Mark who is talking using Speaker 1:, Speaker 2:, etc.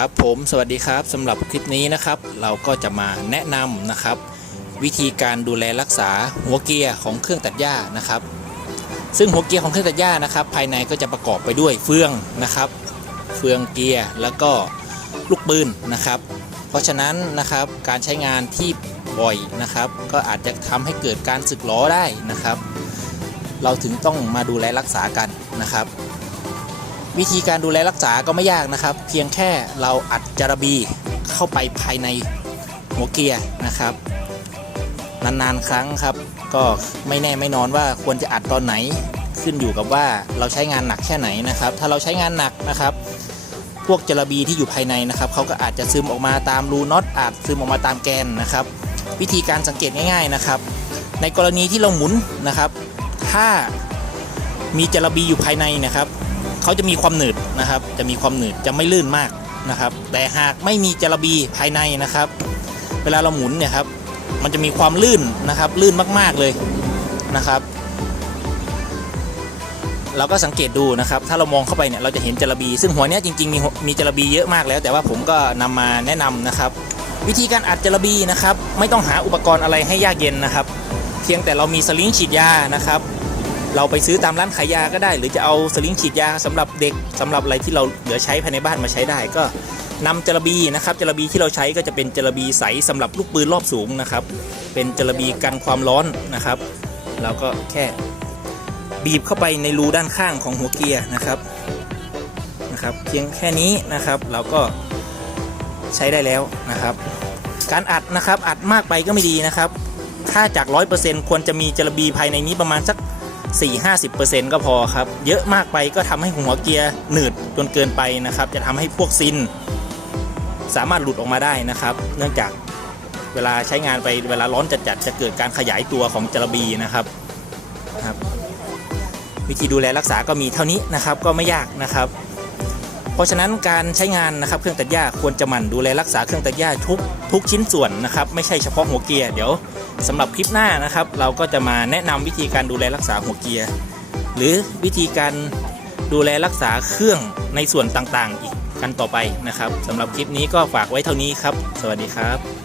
Speaker 1: ครับผมสวัสดีครับสำหรับคลิปนี้นะครับ เราก็จะมาแนะนำนะครับ วิธีการดูแลรักษาหัวเกียร์ของเครื่องตัดหญ้านะครับ ซึ่งหัวเกียร์ของเครื่องตัดหญ้านะครับ ภายในก็จะประกอบไปด้วยเฟืองนะครับ เฟืองเกียร์แล้วก็ลูกปืนนะครับ เพราะฉะนั้นนะครับการใช้งานที่บ่อยนะครับ ก็อาจจะทำให้เกิดการสึกล้อได้นะครับ เราถึงต้องมาดูแลรักษากันนะครับ วิธีการดูแลรักษาก็ไม่ยากนะครับ เพียงแค่เราอัดจารบีเข้าไปภายในหัวเกียร์นะครับ นานๆครั้งครับ ก็ไม่แน่ไม่นอนว่าควรจะอัดตอนไหนขึ้นอยู่กับว่าเราใช้งานหนักแค่ไหนนะครับ ถ้าเราใช้งานหนักนะครับ พวกจารบีที่อยู่ภายในนะครับเขาก็อาจจะซึมออกมาตามรูน็อตอาจซึมออกมาตามแกนนะครับ วิธีการสังเกตง่ายๆนะครับ ในกรณีที่เราหมุนนะครับ ถ้ามีจารบีอยู่ภายในนะครับ เขาจะมีความหนืดนะครับ จะมีความหนืดจะไม่ลื่นมากนะครับ แต่หากไม่มีจารบีภายในนะครับ เวลาเราหมุนเนี่ยครับ มันจะมีความลื่นนะครับ ลื่นมากๆเลยนะครับ เราก็สังเกตดูนะครับ ถ้าเรามองเข้าไปเนี่ยเราจะเห็นจระบีซึ่งหัวเนี้ยจริงๆมีมีจระบีเยอะมากแล้ว แต่ว่าผมก็นำมาแนะนำนะครับ วิธีการอัดจระบีนะครับ ไม่ต้องหาอุปกรณ์อะไรให้ยากเย็นนะครับ เพียงแต่เรามีสลิงฉีดยานะครับ เราไปซื้อตามร้านขายยาก็ได้ หรือจะเอาสลิงฉีดยาสำหรับเด็กสำหรับอะไรที่เราเหลือใช้ภายในบ้านมาใช้ได้ก็นำจระบีนะครับจระบีที่เราใช้ก็จะเป็นจระบีใสสำหรับลูกปืนรอบสูงนะครับ เป็นจระบีกันความร้อนนะครับ เราก็แค่บีบเข้าไปในรูด้านข้างของหัวเกียร์นะครับนะครับ เพียงแค่นี้นะครับเราก็ใช้ได้แล้วนะครับ การอัดนะครับอัดมากไปก็ไม่ดีนะครับ ถ้าจาก 100%ควรจะมีจระบีภายในนี้ประมาณสัก 4-50%ก็พอครับ เยอะมากไปก็ทำให้หัวเกียร์หนืดจนเกินไปนะครับ จะทำให้พวกซิน สามารถหลุดออกมาได้นะครับ เนื่องจากเวลาใช้งานไปเวลาร้อนจัดๆจะเกิดการขยายตัวของจระบีนะครับครับ วิธีดูแลรักษาก็มีเท่านี้นะครับก็ไม่ยากนะครับ เพราะฉะนั้นการใช้งานนะครับเครื่องตัดหญ้าควรจะหมั่นดูแลรักษาเครื่องตัดหญ้าทุกทุกชิ้นส่วนนะครับ ไม่ใช่เฉพาะหัวเกียร์เดี๋ยว สำหรับคลิปหน้านะครับ เราก็จะมาแนะนำวิธีการดูแลรักษาหัวเกียร์ หรือวิธีการดูแลรักษาเครื่องในส่วนต่างๆ อีกกันต่อไปนะครับสำหรับคลิปนี้ก็ฝากไว้เท่านี้ครับ สวัสดีครับ